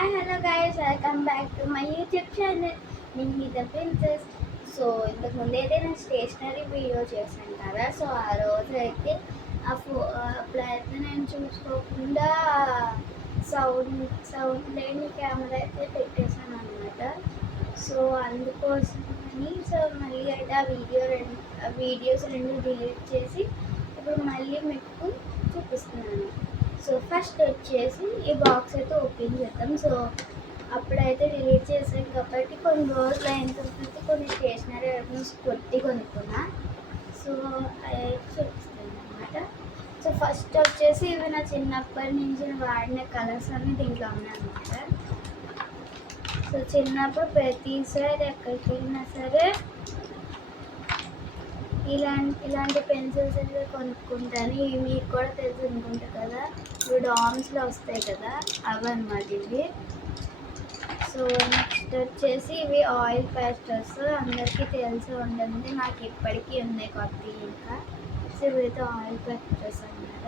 Hi hello guys welcome back to my YouTube channel నేను the princess. So ఇంతకు ముందు అయితే నేను స్టేషనరీ వీడియో చేశాను కదా. సో ఆ రోజు అయితే అప్పుడైతే నేను చూసుకోకుండా సౌండ్ లేని కెమెరా అయితే పెట్టేశాను అనమాట. సో అందుకోసమని మళ్ళీ అయితే ఆ వీడియోస్ రెండు డిలీట్ చేసి ఇప్పుడు మళ్ళీ మీకు చూపిస్తున్నాను. సో ఫస్ట్ వచ్చేసి ఈ బాక్స్ అయితే ఓపెన్ చేద్దాం. సో అప్పుడైతే డిలీట్ చేసాం కాబట్టి కొన్ని రోజులు అయిన తర్వాత కొన్ని స్టేషనరీ ఐటమ్స్ కొనుక్కున్నా. సో అవి చూపిస్తాను అనమాట. సో ఫస్ట్ వచ్చేసి ఇవి నా చిన్నప్పటి నుంచి వాడిన కలర్స్ అన్నీ దీంట్లో ఉన్నాయన్నమాట. సో చిన్నప్పుడు ప్రతిసారి ఎక్కడికి వెళ్ళినా సరే ఇలాంటి పెన్సిల్స్ అయితే కొనుక్కుంటాను. ఇవి మీకు కూడా తెలిసి అనుకుంటా కదా, ఇవి డామ్స్లో వస్తాయి కదా, అవన్నమాట ఇవి. సో నెక్స్ట్ వచ్చేసి ఇవి ఆయిల్ పేస్టర్స్, అందరికీ తెలిసి ఉంటుంది, నాకు ఇప్పటికీ ఉన్నాయి కొత్త. ఇంకా సో ఇవైతే ఆయిల్ పేస్టర్స్ అన్నమాట.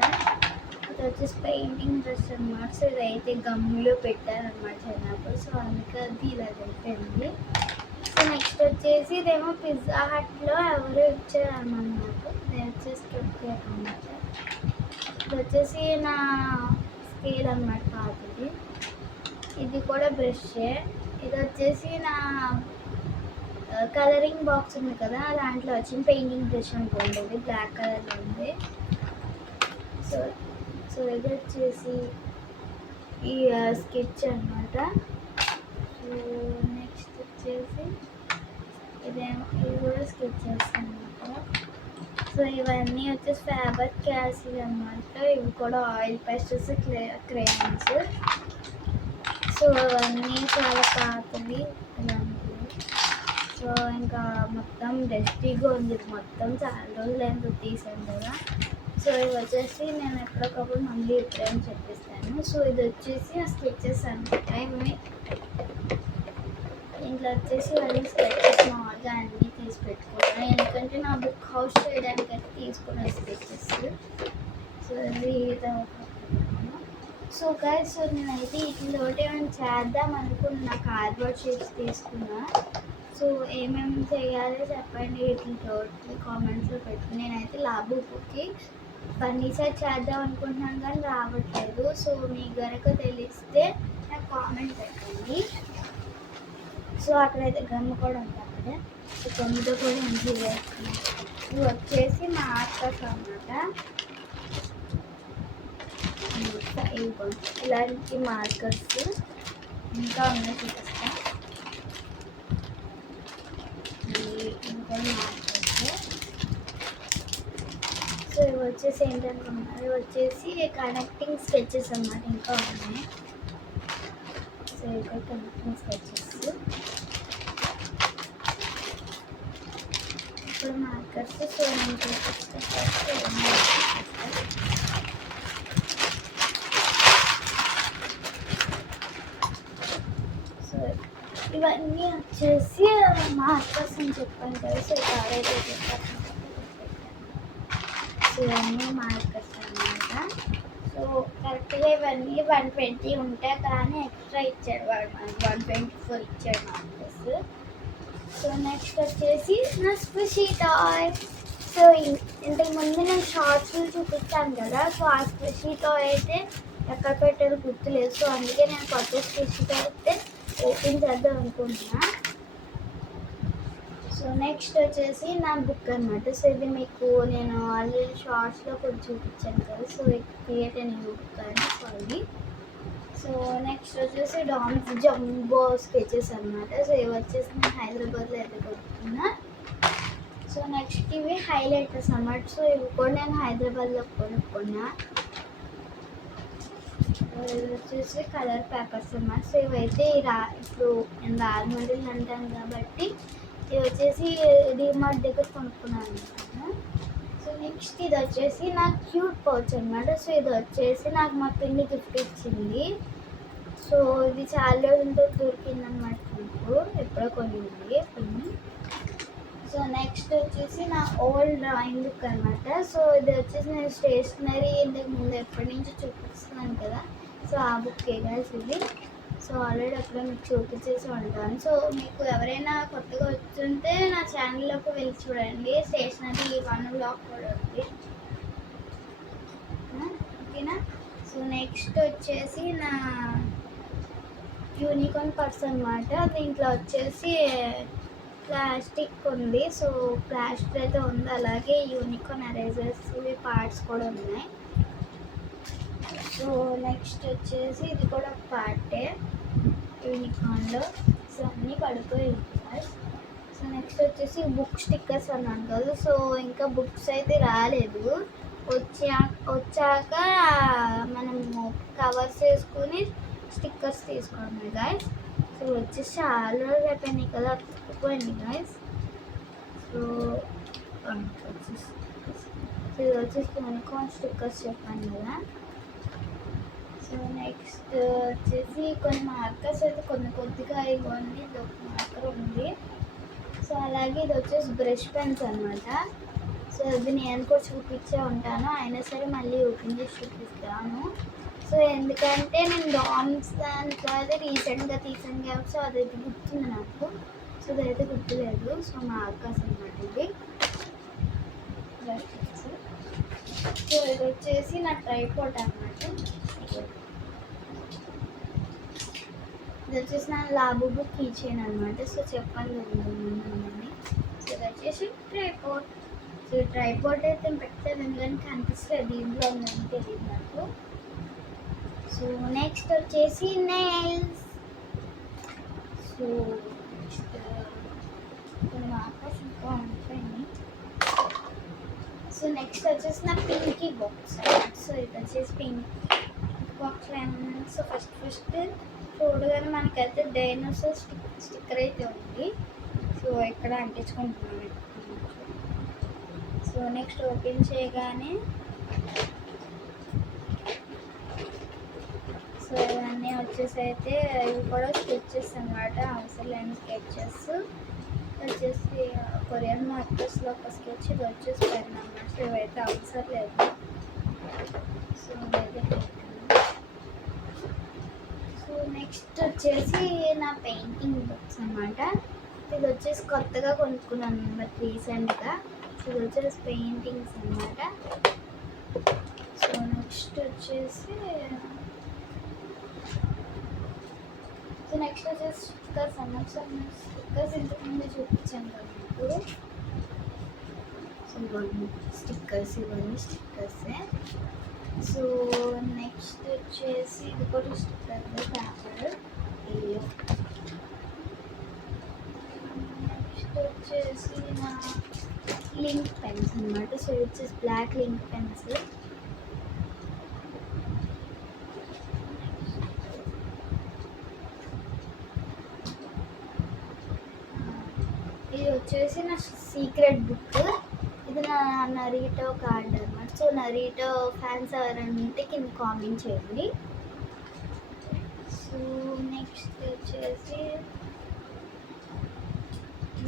ఇది వచ్చేసి పెయింటింగ్ బ్రష్ అనమాట. సో ఇదైతే గమ్ములో పెట్టారనమాట చిన్నప్పుడు. సో అందుకే అది ఇలాగైపోయింది. సో నెక్స్ట్ వచ్చేసి ఇదేమో పిజ్జా హట్లో ఎవరు ఇచ్చారన్నమాట. నేను వచ్చేసి కెప్ అనమాట. ఇది వచ్చేసి నా స్కేల్ అనమాట పాతది. ఇది కూడా బ్రషే. ఇది వచ్చేసి నా కలరింగ్ బాక్స్ ఉంది కదా, దాంట్లో వచ్చిన పెయింటింగ్ బ్రష్ అనుకోండి. ఇది బ్లాక్ కలర్లో ఉంది. సో సో ఇది వచ్చేసి ఈ స్కెచ్ అనమాట. సో నెక్స్ట్ వచ్చేసి ఇది కూడా స్కెచ్ చేస్తాను అనమాట. సో ఇవన్నీ వచ్చేసి ఫ్యాబర్ క్యాసిల్ అనమాట. ఇవి కూడా ఆయిల్ పేస్టర్స్, క్రేయన్స్. సో అవన్నీ చాలా పాతవి ఇలాంటివి. సో ఇంకా మొత్తం డస్టీగా ఉంది. మొత్తం చాలా రోజులు ఎంత తీసాను కదా. సో ఇవి వచ్చేసి నేను ఎప్పటికప్పుడు మళ్ళీ ఎప్పుడైనా చెప్పిస్తాను. సో ఇది వచ్చేసి ఆ స్కెచెస్ అనమాట. ఇవి ఇంట్లో వచ్చేసి ఇవన్నీ స్కెచెస్ మామూలుగా అన్నీ తీసి పెట్టుకున్నాను, ఎందుకంటే నా బుక్ హౌస్ చేయడానికి అయితే తీసుకున్న స్కెచెస్. సో ఇది సో గైస్, సో నేనైతే వీటితోటి ఏమైనా చేద్దాం అనుకున్నా. కార్డ్బోర్డ్ షీట్స్ తీసుకున్నా. సో ఏమేమి చేయాలో చెప్పండి వీటితోటి కామెంట్స్లో పెట్టి. నేనైతే లాబుకి ఫర్నిచర్ చేద్దాం అనుకుంటున్నాను కానీ రావట్లేదు. సో మీకు కనుక తెలిస్తే నాకు కామెంట్ పెట్టండి. సో అక్కడైతే గమ్ము కూడా ఉంది అక్కడ. సో గమ్ముతో కూడా ఎంజాయ్ చేస్తున్నాను. ఇవి వచ్చేసి మా ఆర్కర్స్ అన్నమాట. ఇలాంటి మార్కర్స్ ఇంకా ఉన్నాయి, చూపిస్తా. ఇంకా మార్కర్స్. సో ఇవి వచ్చేసి ఏంటనుకున్నా, ఇవి వచ్చేసి కనెక్టింగ్ స్కెచెస్ అన్నమాట. ఇంకా ఉన్నాయి. సో ఇక్కడ కనెక్టింగ్ స్కెచెస్. ఇప్పుడు మార్కర్స్. సో నేను సో ఇవన్నీ వచ్చేసి మార్కర్స్ అని చెప్పాను కదా. సో ఎవరైతే చెప్పారు. సో ఇవన్నీ మార్కర్స్ అన్నమాట. సో కరెక్ట్గా ఇవన్నీ 120 ఉంటాయి కానీ ఎక్స్ట్రా ఇచ్చాడు వాడు, మనకి 124 ఇచ్చాడు మార్కర్స్. సో నెక్స్ట్ వచ్చేసి నా స్క్విషీ టాయ్. సో ఇంతకు ముందు నేను షార్ట్స్లో చూపించాను కదా. సో ఆ స్క్విషీ టాయ్ అయితే ఎక్కడ పెట్టారో గుర్తులేదు. సో అందుకే నేను కొత్త స్క్విషీ టాయ్ అయితే ఓపెన్ చేద్దాం అనుకుంటున్నా. సో నెక్స్ట్ వచ్చేసి నా బుక్ అనమాట. సో ఇది మీకు నేను ఆల్రెడీ షార్ట్స్లో కూడా చూపించాను కదా. సో క్రియేట్ అనే బుక్ అని. సో ఇది. సో నెక్స్ట్ వచ్చేసి డామ్స్ జంబో స్కెచెస్ అనమాట. సో ఇవి వచ్చేసి నేను హైదరాబాద్లో అయితే కొనుక్కున్నా. సో నెక్స్ట్ ఇవి హైలైటర్స్ అన్నమాట. సో ఇవి కూడా నేను హైదరాబాద్లో కొనుక్కున్నా. ఇవి వచ్చేసి కలర్ పేపర్స్ అన్నమాట. సో ఇవైతే ఇప్పుడు నేను రాజమండ్రిలో అంటాను కాబట్టి ఇవి వచ్చేసి డిమార్ట్ దగ్గర కొనుక్కున్నాను అనమాట. సో నెక్స్ట్ ఇది వచ్చేసి నాకు క్యూట్ పౌచ్ అనమాట. సో ఇది వచ్చేసి నాకు మా పిన్ని గిఫ్ట్ ఇచ్చింది. సో ఇది చాలా రోజులతో దొరికింది అనమాట. నాకు ఎప్పుడో కొనింది పిన్ని. సో నెక్స్ట్ వచ్చేసి నా ఓల్డ్ డ్రాయింగ్ బుక్ అనమాట. సో ఇది వచ్చేసి నేను స్టేషనరీ ఇంతకు ముందు ఎప్పటి నుంచి చూపిస్తున్నాను కదా. సో ఆ బుక్ గైస్ ఇది. సో ఆల్రెడీ అక్కడ మీకు చూపించేసి ఉంటాను. సో మీకు ఎవరైనా కొత్తగా వచ్చుంటే నా ఛానల్లోకి వెళ్ళి చూడండి. స్టేషనరీ వన్ బ్లాగ్ కూడా ఉంది, ఓకేనా. సో నెక్స్ట్ వచ్చేసి నా యూనికార్న్ పర్స్ అనమాట. దీంట్లో వచ్చేసి ప్లాస్టిక్ ఉంది. సో ప్లాస్టిక్ అయితే ఉంది, అలాగే యూనికార్న్ ఎరేజర్స్ పార్ట్స్ కూడా ఉన్నాయి. సో నెక్స్ట్ వచ్చేసి ఇది కూడా పార్టే యూనికార్న్లో. సో అన్నీ పడిపోయి. సో నెక్స్ట్ వచ్చేసి బుక్ స్టిక్కర్స్ అన్నాను కదా. సో ఇంకా బుక్స్ అయితే రాలేదు, వచ్చాక మనము కవర్స్ వేసుకొని స్టిక్కర్స్ తీసుకోండి గాయస్. సో వచ్చేసి చాలా రోజులు అయిపోయినాయి కదా, తక్కువైంది గాయస్. సో ఇది వచ్చేసి యూనికార్న్ స్టిక్కర్స్ చెప్పాను కదా. సో నెక్స్ట్ వచ్చేసి కొన్ని మార్కర్స్ అయితే కొద్దిగా ఇవ్వండి, ఇది ఒక మార్కర్ ఉంది. సో అలాగే ఇది వచ్చేసి బ్రష్ పెన్స్ అనమాట. సో ఇది నేను కూడా చూపించే ఉంటాను, అయినా సరే మళ్ళీ ఓపెన్ చేసి చూపిస్తాను. సో ఎందుకంటే నేను డామ్స్ దాంట్లో అయితే రీసెంట్గా తీసాను కాబట్టి సో అదైతే గుర్తుంది నాకు. సో ఇదైతే గుర్తులేదు. సో మార్కర్స్ అనమాట ఇది. సో ఇది వచ్చేసి నా ట్రైపాడ్ అనమాట. ఇది వచ్చేసి నా లాబుబు కీ చైన్ అనమాట. సో చెప్పండి కదండి. సో ఇది వచ్చేసి ట్రైపాడ్. సో ట్రైపాడ్ అయితే పెట్టలేదు ఎందుకంటే కనిపిస్తుంది, దీంట్లో ఉందని తెలియదు నాకు. సో నెక్స్ట్ వచ్చేసి నెయిల్స్. సో నెక్స్ట్ కొన్ని మార్కర్స్ ఇంకా ఉంటాయి. సో నెక్స్ట్ వచ్చేసి నా పింకీ బాక్స్. సో ఇది వచ్చేసి పింక్ బాక్స్లో ఏమన్నా. సో ఫస్ట్ చూడగానే మనకైతే డైనోసార్ స్టిక్కర్ అయితే ఉంది. సో ఇక్కడ అంటించుకుంటున్నాను. సో నెక్స్ట్ ఓపెన్ చేయగానే సో ఇవన్నీ వచ్చేసి అయితే ఇవి కూడా స్కెచెస్ అనమాట, అవసరం లేని స్కెచెస్. వచ్చేసి కొరియన్ మార్కర్స్లో ఒక స్కెచ్, ఇది వచ్చేసి పెన్ అన్నమాట. సో ఇవైతే అవసరం లేదు. సో ఇదైతే సో నెక్స్ట్ వచ్చేసి నా పెయింటింగ్ బుక్స్ అనమాట. ఇది వచ్చేసి కొత్తగా కొనుక్కున్నాను అనమాట రీసెంట్గా. సో ఇది వచ్చేసి పెయింటింగ్స్ అనమాట. సో నెక్స్ట్ వచ్చేసి స్టిక్కర్స్ అన్నమాట. సో స్టిక్కర్స్ ఇంతకుముందు చూపించాను కదా ఇప్పుడు. సో స్టిక్కర్స్, ఇవన్నీ స్టిక్కర్సే. సో నెక్స్ట్ వచ్చేసి ఇది కూడా స్టిక్కర్ పేపర్. నెక్స్ట్ వచ్చేసి నా లింక్ పెన్స్ అనమాట. సో ఇది వచ్చేసి బ్లాక్ లింక్ పెన్స్. ఇది వచ్చేసి నా సీక్రెట్ బుక్. ఇది నా నరీటో కార్డ్ అనమాట. సో నరీటో ఫ్యాన్స్ ఎవరైనా ఉంటే కింద కామెంట్ చేయండి. సో నెక్స్ట్ వచ్చేసి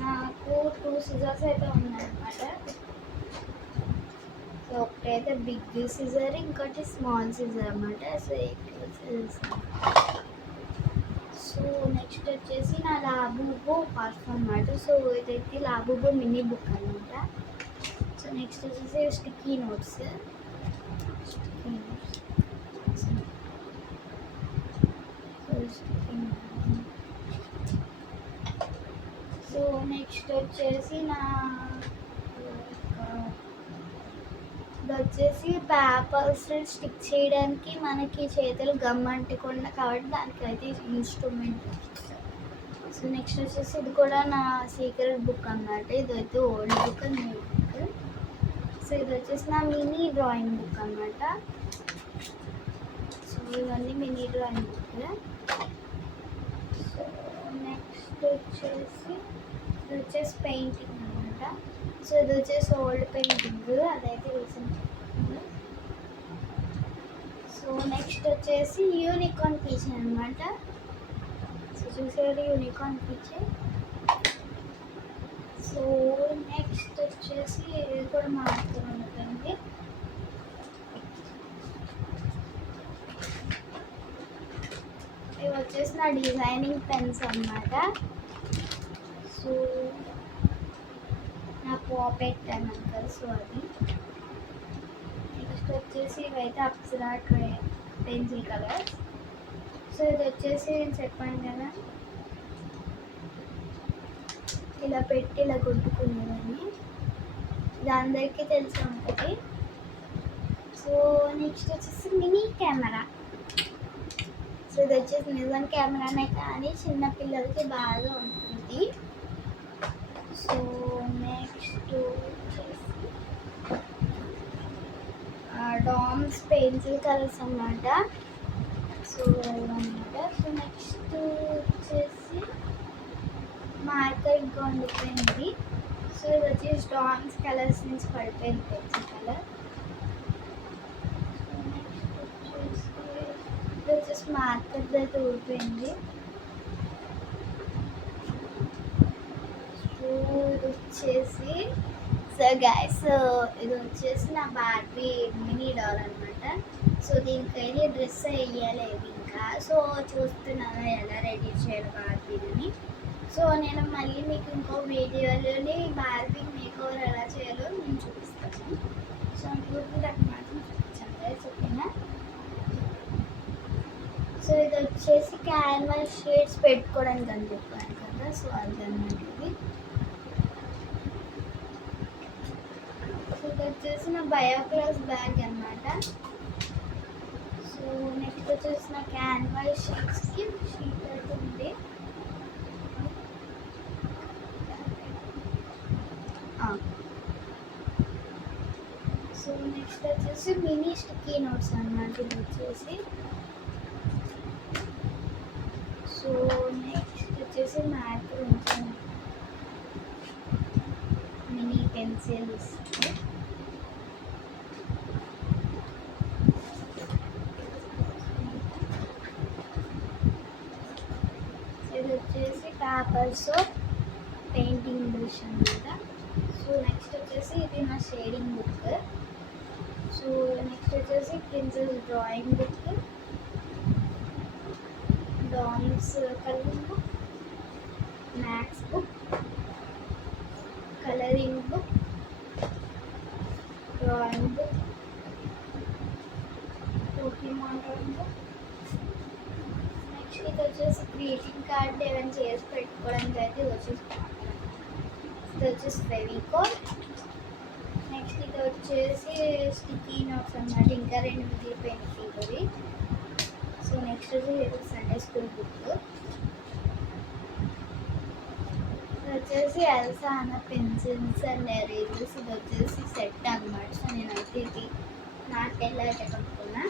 నాకు 2 సిజర్స్ అయితే ఉన్నాయన్నమాట. సో ఒకటైతే బిగ్ సిజర్, ఇంకోటి స్మాల్ సిజర్ అనమాట. సో సో నెక్స్ట్ వచ్చేసి నా లాబుబు పర్ఫ్ అనమాట. సో ఇదైతే లాబుబు మినీ బుక్ అనమాట. సో నెక్స్ట్ వచ్చేసి స్టిక్కీ నోట్స్. సో నెక్స్ట్ వచ్చేసి నా ఇది వచ్చేసి పేపర్స్ స్టిక్ చేయడానికి మనకి చేతులు గమ్ అంటకుండా కాబట్టి దానికైతే ఇన్స్ట్రుమెంట్. సో నెక్స్ట్ వచ్చేసి ఇది కూడా నా సీక్రెట్ బుక్ అన్నమాట. ఇదైతే old book, new book. So ఇది వచ్చేసి నా మినీ డ్రాయింగ్ బుక్ అన్నమాట. సో ఇవన్నీ mini drawing book. So next వచ్చేసి ఇది వచ్చేసి పెయింటింగ్ అనమాట. సో ఇది వచ్చేసి ఓల్డ్ పెయింటింగ్, అదైతే రీసెంట్. సో నెక్స్ట్ వచ్చేసి యూనికార్న్ కీచైన్ అనమాట. సో చూసారు యూనికార్న్ కీచైన్. సో నెక్స్ట్ వచ్చేసి ఇది కూడా మార్కర్ ఉంటుంది. ఇవి వచ్చేసి నా డిజైనింగ్ పెన్స్ అన్నమాట. సో నా పాపెట్ అని అంటారు, సో అది. నెక్స్ట్ వచ్చేసి ఇవైతే అప్సరా పెన్సిల్ కలర్స్. సో ఇది వచ్చేసి నేను చెప్పాను కదా ఇలా పెట్టి ఇలా కొట్టుకునేదని, ఇది అందరికీ తెలిసి ఉంటుంది. సో నెక్స్ట్ వచ్చేసి మినీ కెమెరా. సో ఇది వచ్చేసి నిజం కెమెరానే కానీ చిన్న పిల్లలకి బాగా ఉంటుంది. సో నెక్స్ట్ వచ్చేసి డామ్స్ పెన్సిల్ కలర్స్ అన్నమాట. సో అన్నమాట. సో నెక్స్ట్ వచ్చేసి మార్కర్ ఇంకా ఉండిపోయింది. సో ఇది వచ్చేసి డామ్స్ కలర్స్ నుంచి పడిపోయింది పెన్సిల్ కలర్. సో నెక్స్ట్ ఇది వచ్చేసి మార్కర్ అయితే ఊడిపోయింది. సో ఇది వచ్చేసి ఇది వచ్చేసి నా బార్బీ మినీ డాల్ అనమాట. సో దీనికైతే డ్రెస్ వేయలేదు ఇంకా. సో చూస్తున్నాను ఎలా రెడీ చేయాలి బార్బీని. సో నేను మళ్ళీ మీకు ఇంకో వీడియోలోని బార్బీ మేకోవర్ ఎలా చేయాలో నేను చూపిస్తాను. సో అనుకుంటే అది మాత్రం చూపించాను చెప్పిన. సో ఇది వచ్చేసి క్యాన్వాస్ షేడ్స్ పెట్టుకోవడానికి అని చెప్పాను కదా, సో అదన్నమాట ఇది. ఇది వచ్చేసి నా బయోక్లాస్ బ్యాగ్ అన్నమాట. సో నెక్స్ట్ వచ్చేసి నా క్యాన్వాస్ షీట్స్కి షీట్ అయితే ఉంది. సో నెక్స్ట్ వచ్చేసి మినీ స్టిక్కీ నోట్స్ అన్నమాట ఇది వచ్చేసి. సో నెక్స్ట్ వచ్చేసి మార్కర్ ఉంటుంది, మినీ పెన్సిల్స్. ఇది వచ్చేసి పేపర్స్ పెయింటింగ్ బ్రష్ అన్నమాట. సో నెక్స్ట్ వచ్చేసి ఇది నా షేడింగ్ బుక్. సో నెక్స్ట్ వచ్చేసి princess drawing book, DOMS colouring book, maths book, colouring book, drawing book, Pokemon drawing book. Next ఇది వచ్చేసి గ్రీటింగ్ కార్డ్ ఏమైనా చేసి పెట్టుకోవడానికి అయితే ఇది వచ్చేసి ఫెవికాల్. నెక్స్ట్ ఇది వచ్చేసి స్టిక్కీ నోట్స్ అన్నమాట, ఇంకా 2 మిగిలిపోయినాయి ఇవి. సో నెక్స్ట్ వచ్చి సండే స్కూల్ బుక్. ఇది వచ్చేసి ఎల్సా అన్న పెన్సిల్స్ అండ్ ఎరేజర్స్. ఇది వచ్చేసి సెట్ అన్నమాట. సో నేనైతే ఇది నాకు వెళ్ళాక కొనుక్కున్నా.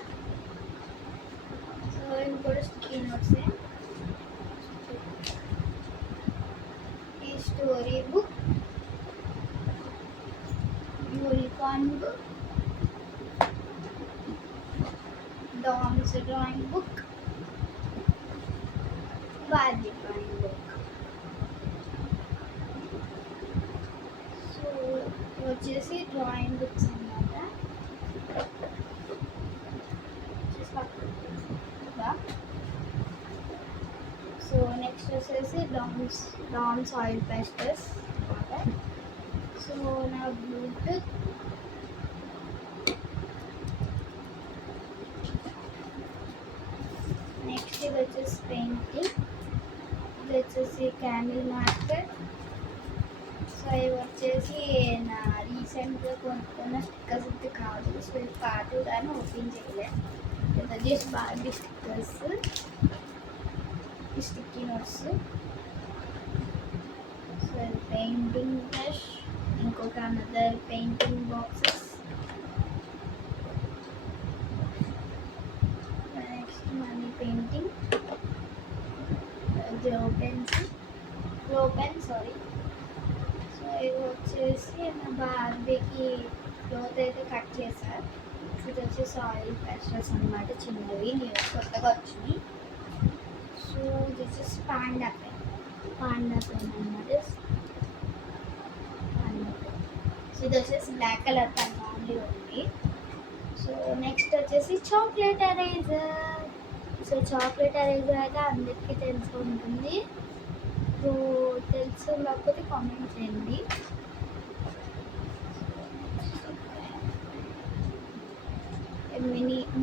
సో ఇవి కూడా స్టిక్కీ నోట్సే. ఈ story book, unicorn book, DOMS drawing book, Barbie drawing book. So వచ్చేసి డ్రాయింగ్ బుక్స్ అన్నమాట. సో నెక్స్ట్ వచ్చేసి డామ్స్ ఆయిల్ పేస్టర్స్ అన్నమాట. సో నా బ్లూటూత్, నెక్స్ట్ ఇది వచ్చేసి పెయింటింగ్, ఇది వచ్చేసి క్యాండిల్ మార్కర్. సో ఇవి వచ్చేసి నా రీసెంట్గా కొనుక్కున్న స్టిక్కర్స్ అయితే కాదు. సో ఇది పాటు కానీ ఓపెన్ చేయలేదు. ఇది వచ్చేసి Barbie stickers, sticky notes. So ఇది పెయింటింగ్ బ్రష్, ఇంకొక another painting boxes. Next money painting, glow pen sorry. So ఇవి వచ్చేసి నా బార్బీకి క్లోత్ అయితే కట్ చేశారు. ఇది వచ్చేసి ఆయిల్ పేస్టర్స్ అన్నమాట, చిన్నవి కొత్తగా వచ్చినాయి. So this is panda pen అన్నమాట. సో ఇది వచ్చేసి బ్లాక్ కలర్ పెన్ ఓన్లీ ఉంది. సో నెక్స్ట్ వచ్చేసి chocolate eraser. So chocolate eraser అయితే అందరికీ తెలిసి ఉంటుంది. సో తెలుసు లేకపోతే కామెంట్ చేయండి.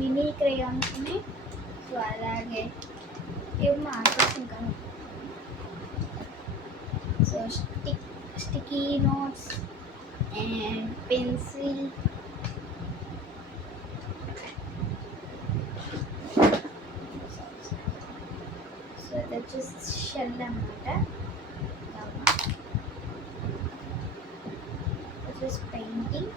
మినీ క్రేయాన్స్ని, సో అలాగే ఇవి మార్కర్స్ ఇంకా, so sticky notes and pencil, so ఇది వచ్చేసి షెల్ అన్నమాట. వచ్చేసి పెయింటింగ్,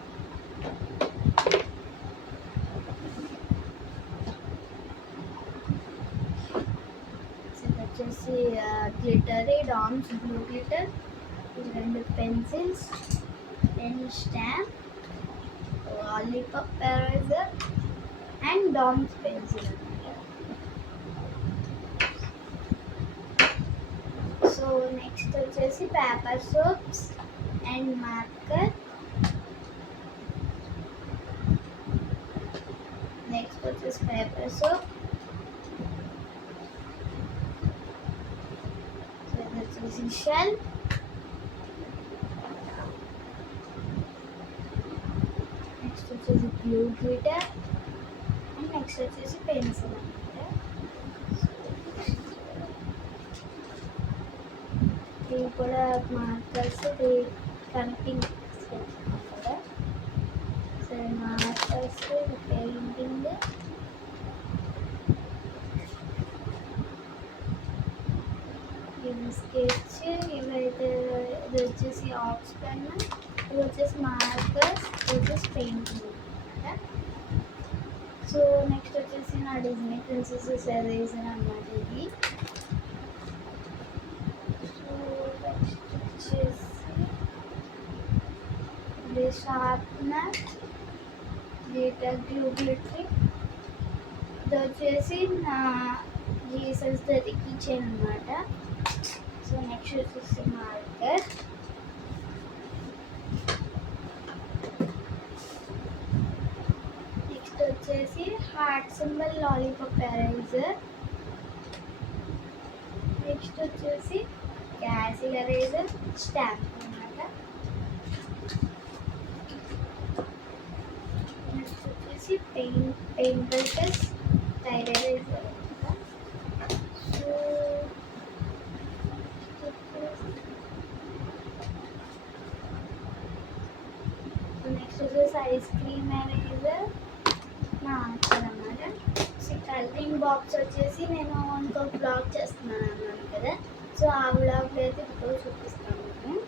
వచ్చేసి గ్లిటర్, డామ్స్ బ్లూ గ్లిటర్, రెండు pencils, pen stamp, lollipop eraser and DOMS pencil అన్నమాట. సో నెక్స్ట్ వచ్చేసి paper soaps and marker. Next వచ్చేసి పేపర్ సోప్, షెల్, నెక్స్ట్ వచ్చేసి బ్లూ గ్లిటర్ అండ్ నెక్స్ట్ వచ్చేసి పెన్సిల్ అన్నమాట. ఇవి కూడా మార్కర్స్, కనెక్టింగ్ కదా. సో మార్కర్స్, పెయింటింగ్, స్కెచ్, ఇవైతే ఇది వచ్చేసి ఆక్స్ పెన్, ఇది వచ్చేసి మార్కర్స్, ఇది వచ్చేసి పెయింటింగ్ అనమాట. సో నెక్స్ట్ వచ్చేసి నా డిజ్నీ ప్రిన్సెస్ ఎరేజర్ అన్నమాట ఇది. సో నెక్స్ట్ వచ్చేసి ఇది షార్ప్నర్, గ్లిటర్, గ్లూ గ్లిటర్. ఇది వచ్చేసి నా జీసస్ కీ చైన్ అన్నమాట. సో నెక్స్ట్ వచ్చేసి మార్కర్, నెక్స్ట్ వచ్చేసి heart symbol lollipop eraser, next వచ్చేసి క్యాసిల్ ఎరేజర్ స్టాంప్ అన్నమాట. నెక్స్ట్ వచ్చేసి paint brushes, tyre eraser. So next వచ్చేసి ఐస్ క్రీమ్ ఎరేజర్ మార్కర్ అన్నమాట. సో కలరింగ్ బాక్స్ వచ్చేసి నేను ఇంకో బ్లాగ్ చేస్తున్నాను అన్నాను కదా, సో ఆ బ్లాగ్ అయితే ఇప్పుడు చూపిస్తాను నేను.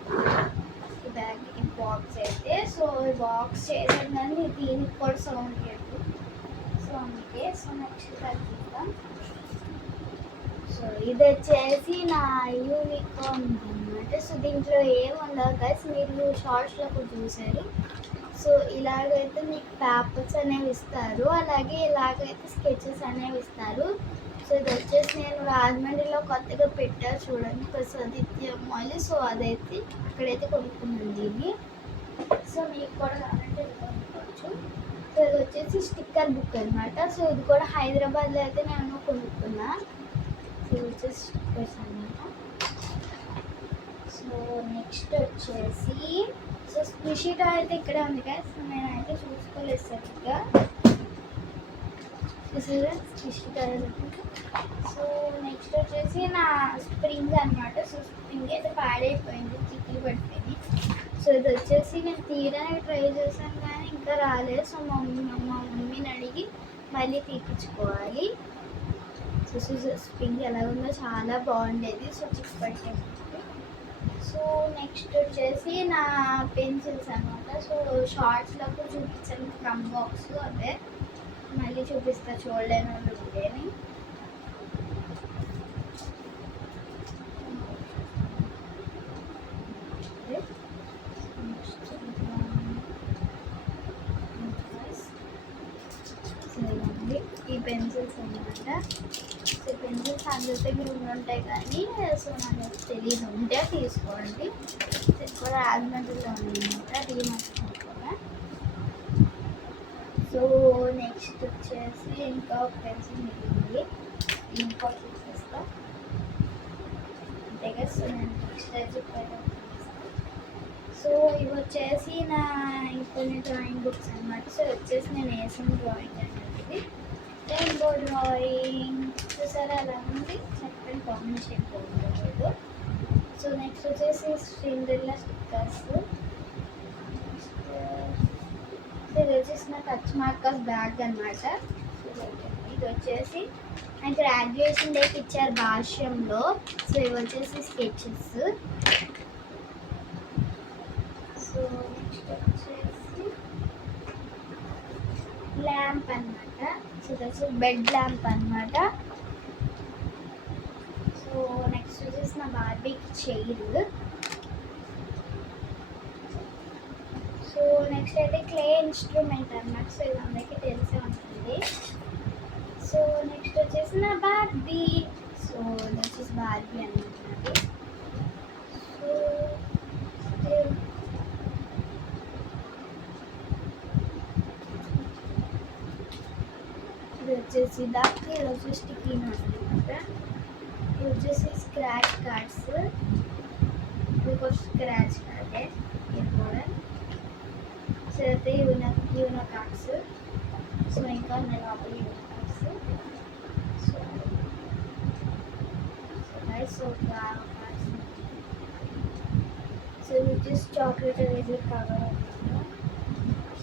ఈ బ్యాగ్, ఈ బాక్స్ అయితే, సో ఈ బాక్స్ చేసాను కానీ దీనికి కూడా సౌండ్ లేదు, సో అందుకే. సో నెక్స్ట్ చూద్దాం. సో ఇది వచ్చేసి నా యూనికార్న్ అన్నమాట. సో దీంట్లో ఏముండవు గైస్, మీరు షార్ట్స్లో కూడా చూసారు. సో ఇలాగైతే మీకు పేపర్స్ అనేవి ఇస్తారు, అలాగే ఇలాగైతే స్కెచెస్ అనేవి ఇస్తారు. సో ఇది వచ్చేసి నేను రాజమండ్రిలో కొత్తగా పెట్టారు చూడండి, ప్రసాదిత్య మాల్. సో అదైతే అక్కడైతే కొనుక్కున్నాను దీన్ని. సో మీకు కూడా కావాలంటే కొనుక్కోవచ్చు. సో ఇది వచ్చేసి స్టిక్కర్ బుక్ అనమాట. సో ఇది కూడా హైదరాబాద్లో అయితే నేను కొనుక్కున్నా. సో ఇది వచ్చేసి స్టిక్కర్స్ అనమాట. సో నెక్స్ట్ వచ్చేసి సో స్క్విషీ టాయ్ అయితే ఇక్కడే ఉంది కదా, సో నేనైతే చూసుకోలేదు సరిగ్గా. చూసారా స్క్విషీ టాయ్. సో నెక్స్ట్ వచ్చేసి నా స్ప్రింగ్ అనమాట. సో స్ప్రింగ్ అయితే పాడైపోయింది, చిక్కులు పడిపోయింది. సో ఇది వచ్చేసి నేను తీయడానికి ట్రై చేశాను కానీ ఇంకా రాలేదు. సో మా మమ్మీని అడిగి మళ్ళీ తీపించుకోవాలి. సో స్ప్రింగ్ ఎలా ఉందో చాలా బాగుండేది, సో చిక్కు పట్టేది. సో నెక్స్ట్ వచ్చేసి నా పెన్సిల్స్ అనమాట. సో షార్ట్స్లో కూడా చూపించాను ఫ్రమ్ బాక్స్, అదే మళ్ళీ చూపిస్తా చూడలేని వాళ్ళు ఉండేని. ఈ పెన్సిల్స్ అనమాట. సో పెన్సిల్స్ అందరి దగ్గర ఉంటాయి కానీ సో నాకు తెలియదు, ఉంటే తీసుకోండి. ఇది కూడా రాజమండ్రిలో ఉందన్నమాట, డీమార్ట్ కూడా. సో నెక్స్ట్ నెక్స్ట్ వచ్చేసి ఇంకా ఒక పెన్సిల్ మిగిలింది, ఇంకా చూపిస్తా అంతే కదా. సో నేను నెక్స్ట్ చెప్పాను. సో ఇవి వచ్చేసి నా ఇంకొన్ని డ్రాయింగ్ బుక్స్ అనమాట. సో వచ్చేసి నేను వేసిన డ్రాయింగ్ అనేది రెయిన్బో డ్రాయింగ్ చూసారా అలా ఉంది, చెప్పండి కామెంట్ చేయకపోలేదు. సో నెక్స్ట్ వచ్చేసి సిండ్రెల్లా స్టిక్కర్స్. ఇది వచ్చేసి నా టచ్ మార్కర్స్ బ్యాగ్ అనమాట. ఇది వచ్చేసి నా గ్రాడ్యుయేషన్ డేకి ఇచ్చారు భాష్యంలో. సో ఇవి వచ్చేసి స్కెచెస్. సో నెక్స్ట్ వచ్చేసి ల్యాంప్ అనమాట. సో ఇది వచ్చేసి బెడ్ ల్యాంప్ అనమాట. సో నెక్స్ట్ వచ్చేసి నా బార్బీకి చైర్. సో నెక్స్ట్ అయితే క్లే ఇన్స్ట్రుమెంట్ అన్నమాట. సో ఇది అందరికీ తెలిసే ఉంటుంది. సో నెక్స్ట్ వచ్చేసి నా బార్బీ. సో ఇది వచ్చేసి బార్బీ అన్నమాట. సో ఇది వచ్చేసి దానికి ఇది వచ్చేసి స్టిక్కీ నోట్ అనమాట. ఇది వచ్చేసి స్క్రాచ్ కార్డ్స్. ఇది ఒక స్క్రాచ్ కార్డే ఇది కూడా. సో అయితే యూనో కార్డ్స్. సో ఇంకా ఉన్నాయి లోపల you know cards. So so cards. So ఇది వచ్చేసి చాక్లెట్ రేజర్ కవర్.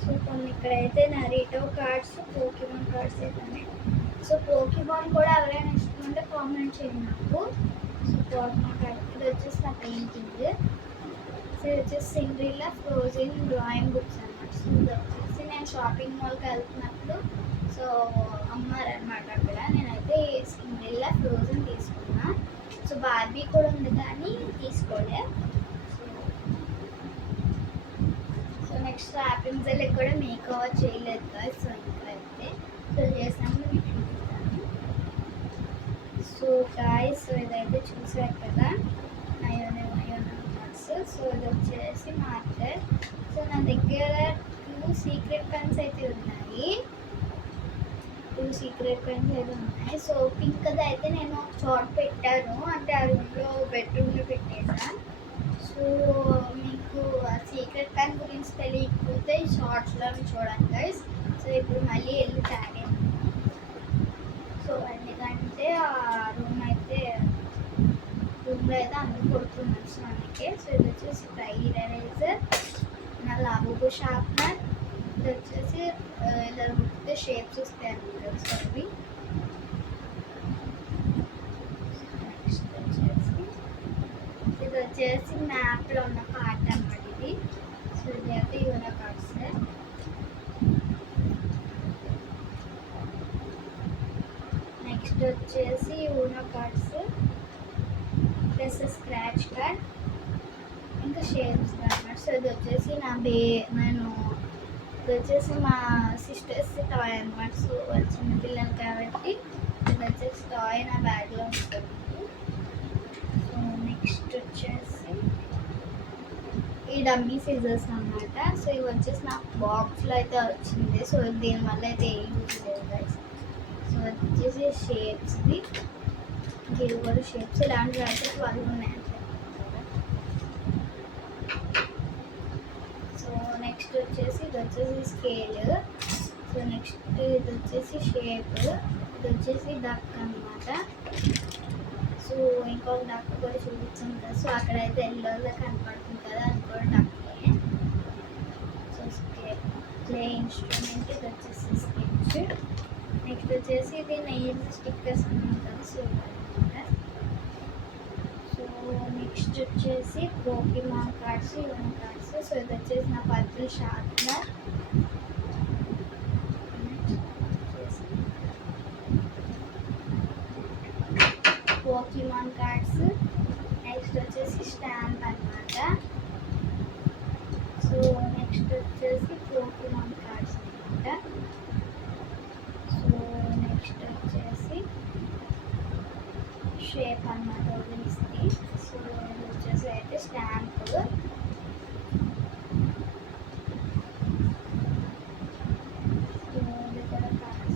సో కొన్ని ఇక్కడైతే నరీటో కార్డ్స్, పోకీమాన్ కార్డ్స్ అయితే. సో పోకీమాన్ కూడా ఎవరైనా ఇష్టముంటే కామెంట్ చేయండి నాకు. So Pokemon card. ఇది వచ్చేసి నా పెయింటింగ్. సో ఇది వచ్చేసి సిండ్రెల్లా ఫ్రోజన్ డ్రాయింగ్ బుక్స్ అనమాట. సో ఇది వచ్చేసి నేను షాపింగ్ మాల్కి వెళ్తున్నప్పుడు సో అమ్మారనమాట అక్కడ. నేనైతే సిండ్రెల్లా ఫ్రోజన్ తీసుకున్నా. సో బార్బీ కూడా ఉంది కానీ తీసుకోలే. సో నెక్స్ట్ ర్యాపింగ్జెల్కి కూడా మేక్ ఓవర్ చేయలేదు కదా. సో ఇంకా అయితే సో చేసినప్పుడు మీకు చూపిస్తాను. సో గాయ్స్ సో ఇదైతే చూసారు కదా అయోనా కార్డ్స్. సో ఇది వచ్చేసి మార్కర్. సో నా దగ్గర 2 సీక్రెట్ పెన్స్ అయితే ఉన్నాయి. 2 సీక్రెట్ పెన్స్ అయితే ఉన్నాయి. సో పింక్ది అయితే నేను ఒక చోట పెట్టాను, అంటే ఆ రూమ్లో బెడ్రూమ్లో పెట్టేసా. సో మీకు ఆ సీక్రెట్ పెన్ గురించి తెలియకపోతే ఈ షార్ట్స్లో చూడండి గైస్. సో ఇప్పుడు మళ్ళీ వెళ్ళి తాగాను. సో ఎందుకంటే ఆ రూమ్లో అయితే అందరూ కొడుతున్నారు. సో అందుకే. సో ఇది వచ్చేసి డ్రైర్ ఎరేజర్, నా లాబోబో షార్ప్నర్. ఇది వచ్చేసి ఇలా రుద్దితే షేప్స్ వస్తాయి అన్నమాట. సో అవి ఇది వచ్చేసి మ్యాప్లో ఉన్న పార్ట్ అన్నమాట ఇది. సో ఇది అయితే యూనో కార్డ్స్. నెక్స్ట్ వచ్చేసి you know cards plus scratch card ఇంకా షేప్స్ అన్నమాట. సో ఇది వచ్చేసి నేను ఇది వచ్చేసి మా సిస్టర్స్ టాయ్ అనమాట. సో వాళ్ళు చిన్నపిల్లలు కాబట్టి ఇది వచ్చేసి టాయ్ నా బ్యాగ్లో ఉంటుంది. సో నెక్స్ట్ వచ్చేసి ఈ డమ్మీ సీజర్స్ అన్నమాట. సో ఇవి వచ్చేసి నాకు బాక్స్లో అయితే వచ్చింది. సో దీనివల్ల అయితే ఏం యూజ్ లేదు గైస్. సో వచ్చేసి షేప్స్ది, ఇది కూడా షేప్స్ ఇలాంటివి అయితే 12 ఉన్నాయి. సో నెక్స్ట్ వచ్చేసి ఇది వచ్చేసి స్కేల్. సో నెక్స్ట్ ఇది వచ్చేసి షేప్. ఇది వచ్చేసి డక్ అన్నమాట. సో ఇంకొక డక్ కూడా చూపించాను కదా. సో అక్కడైతే ఎల్లోగా కనపడుతుంది కదా, అది కూడా డక్కే. So clay instrument. ఇది వచ్చేసి స్కెచ్. నెక్స్ట్ వచ్చేసి ఇది నెయిల్ స్టిక్కర్స్ అన్నమాట కదా. సో సో నెక్స్ట్ వచ్చేసి Pokemon cards, you know cards. So ఇది వచ్చేసి నా purple sharpener. Pokemon cards. Next వచ్చేసి స్టాంప్ అన్నమాట. సో నెక్స్ట్ వచ్చేసి పోకీమాన్ కార్డ్స్ అన్నమాట. సో నెక్స్ట్ వచ్చేసి షేప్ అన్నమాట వదిలిస్తే. సో ఇది వచ్చేసి అయితే స్టాంప్. సో ఇది కూడా కార్డ్స్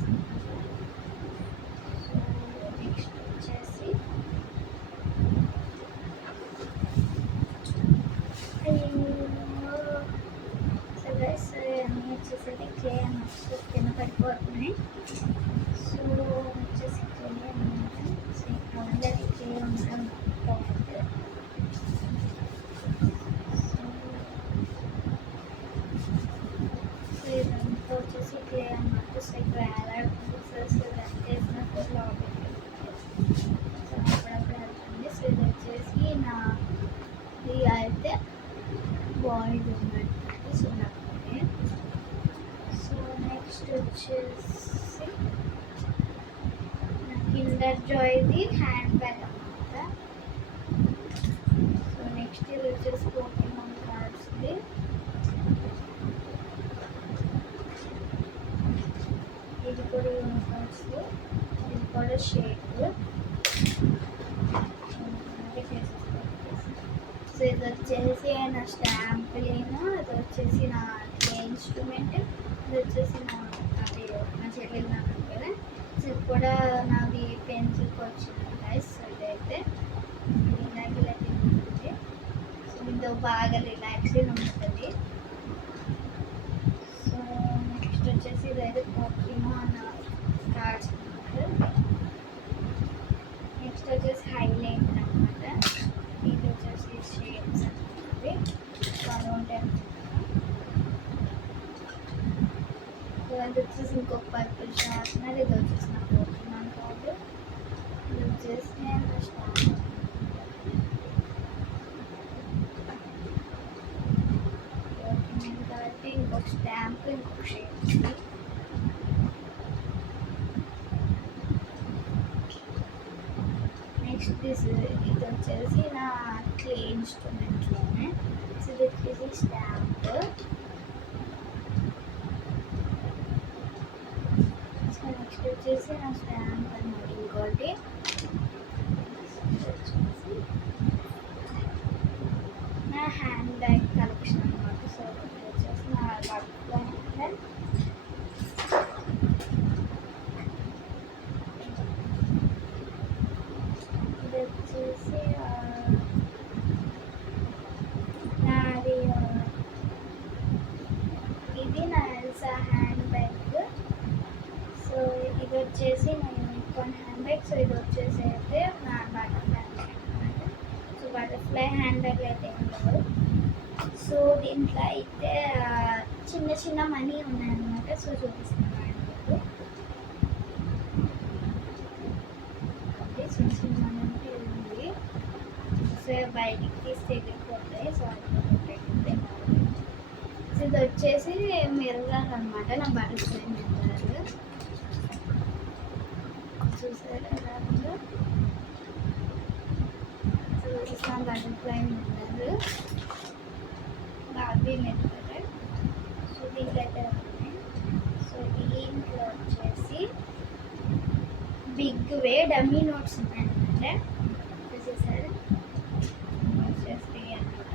సో వచ్చేసి క్లే అనమాట. సో ఆల్రెడీ క్లే ఉండడం పాయింట్. సో ఇదంతా వచ్చేసి క్లే అనమాట. సో ఇక్కడ యాలాడుతుంది రన్ చేసినప్పుడు లాబీ. సో అప్పుడప్పుడు వెళ్తుంది. సో ఇది వచ్చేసి నా ఇది అయితే బాయిల్ ఉన్నట్టు. సో నాకు సో నెక్స్ట్ వచ్చేసి నా కిండర్ జాయ్ది హ్యాండ్ బ్యాగ్ అనమాట. సో నెక్స్ట్ ఇది వచ్చేసి పోకెమాన్ కార్డ్స్ది. ఇది కూడా యూనిఫామ్స్, ఇది కూడా షేప్. సో ఇది వచ్చేసి నా స్టాంపులేను, ఇది వచ్చేసి నా ఇన్స్ట్రుమెంట్, ఇది వచ్చేసి నా అది నా చెల్లెలు నాకు కదా. సో ఇది కూడా నాది పెన్సిల్కి వచ్చింది గైస్. సో ఇదైతే ఇలా తింటుంది. సో ఇందులో బాగా రిలాక్సింగ్ ఉంటుంది. సో నెక్స్ట్ వచ్చేసి ఇదైతే పోకెమాన్ కార్డ్స్ అనమాట. నెక్స్ట్ వచ్చేసి హైలైట్ అనమాట. ఇది వచ్చేసి షేప్స్ అనేది చాలా ఉంటాయి అనమాట. అది వచ్చేసి ఇంకొక పర్పుల్ షార్ప్నర్. ఇది వచ్చేసి నా పోకెమాన్ కార్డు. ఇది వచ్చేసి నా స్టాంప్. పోకెమాన్ కార్డు, ఇంకొక స్టాంప్, ఇంకొక షేప్స్. నెక్స్ట్ ఇది వచ్చేసి నా క్లే ఇన్స్ట్రుమెంట్లోనే. సో ఇది వచ్చేసి స్టాంప్. సో నెక్స్ట్ వచ్చేసి నా స్టాంప్ అన్నమాట ఇంకోటి. వచ్చేసి నా హ్యాండ్ బ్యాగ్ కలెక్షన్ అనమాట. సో ఇది వచ్చేసి నా బట్టర్ఫ్లై హ్యాండ్ బ్యాగ్. ఇది వచ్చేసి నాది ఇది నా ఎల్సా హ్యాండ్ బ్యాగ్. సో ఇది వచ్చేసి నా యూనికార్న్ హ్యాండ్ బ్యాగ్. సో ఇది వచ్చేసి అయితే నా బటర్ఫ్లై హ్యాండ్ బ్యాగ్ అనమాట. సో బటర్ఫ్లై హ్యాండ్ బ్యాగ్ అయితే ఏం లేవు. సో దీంట్లో అయితే చిన్న చిన్న మనీ ఉన్నాయన్నమాట. సో చూపిస్తున్నాను మీకు. చిన్న చిన్న మనీ అంటే ఉంది. సో బయటికి తీస్తే ఎగిరిపోతాయి. సో అది సో ఇది వచ్చేసి మిర్రర్ అనమాట. నా బటర్ఫ్లై మిర్రర్ చూసారా దాంట్లో. సో నా butterfly mirror, Bobby mirror. So దీంట్లో అయితే ఉన్నాయి. సో దీంట్లో వచ్చేసి బిగ్ వే డమ్మీ నోట్స్ ఉన్నాయన్నమాట. చూసేసారా వచ్చేసి అన్నమాట.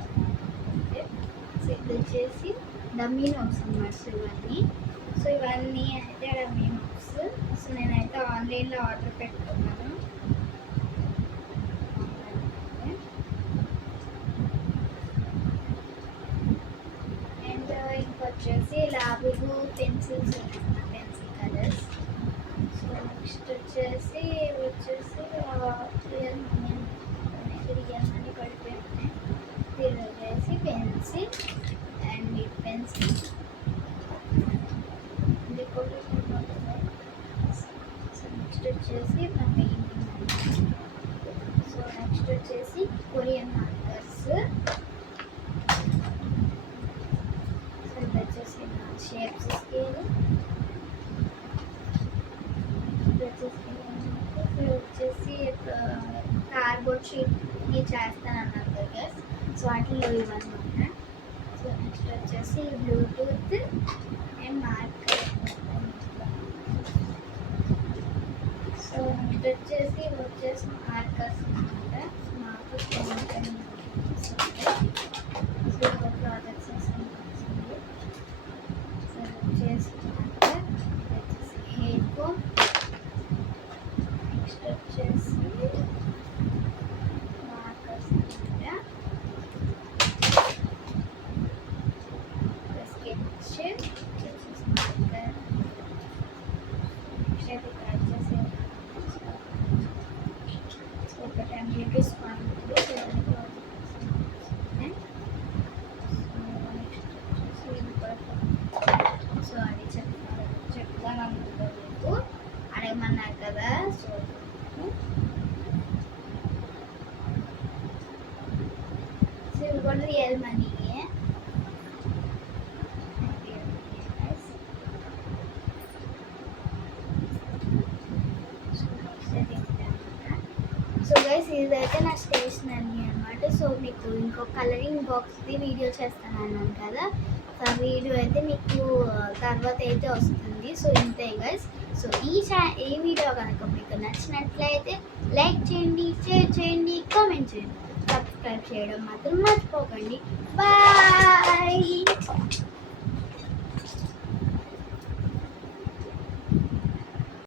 సో ఇది వచ్చేసి డమ్మీ నోట్స్ అన్నమాట. సో ఇవన్నీ అయితే డమ్మీ నోట్స్. సో నేనైతే ఆన్లైన్లో ఆర్డర్ పెట్టుకున్నాను. అండ్ ఇంకొచ్చేసి లాబులు పెన్సిల్స్ ఉన్నాయి, పెన్సిల్ కలర్స్. సో నెక్స్ట్ వచ్చేసి రియల్ మనీ పడిపోయి ఉన్నాయి. ఇది వచ్చేసి పెన్సిల్ అండ్ ఈ పెన్సిల్ ఇది కూడా. సో నెక్స్ట్ వచ్చేసి నా పెయింటింగ్ అన్నమాట. సో నెక్స్ట్ వచ్చేసి కొరియన్ మార్కర్స్. సో ఇది వచ్చేసి నా షేప్స్ స్కేల్. వచ్చేసి కార్డ్బోర్డ్ షీట్కి చేస్తానన్నారు కదా. సో వాటిలో ఇవన్నమాట. సో నెక్స్ట్ వచ్చేసి Bluetooth and marker. So next వచ్చేసి మార్కర్స్ అనమాట. మార్కర్స్ సో ప్రాజెక్ట్స్ వచ్చింది. సో వచ్చేసి మార్కర్, వచ్చేసి హెయిర్ కోమ్. నెక్స్ట్ వచ్చేసి మార్కర్స్ అనమాట. Sketch, marker. రియల్ మనీయే. సో గైస్ ఇదైతే నా స్టేషనరీ అనమాట. సో మీకు ఇంకో కలరింగ్ బాక్స్ది వీడియో చేస్తాను అన్నాను కదా, సో ఆ వీడియో అయితే మీకు తర్వాత అయితే వస్తుంది. సో ఇంతే గైస్. సో ఈ వీడియో కనుక మీకు నచ్చినట్లయితే లైక్ చేయండి, షేర్ చేయండి, కామెంట్ చేయండి, సబ్స్క్రైబ్ చేయడం మాత్రం మర్చిపోకండి. బాయ్.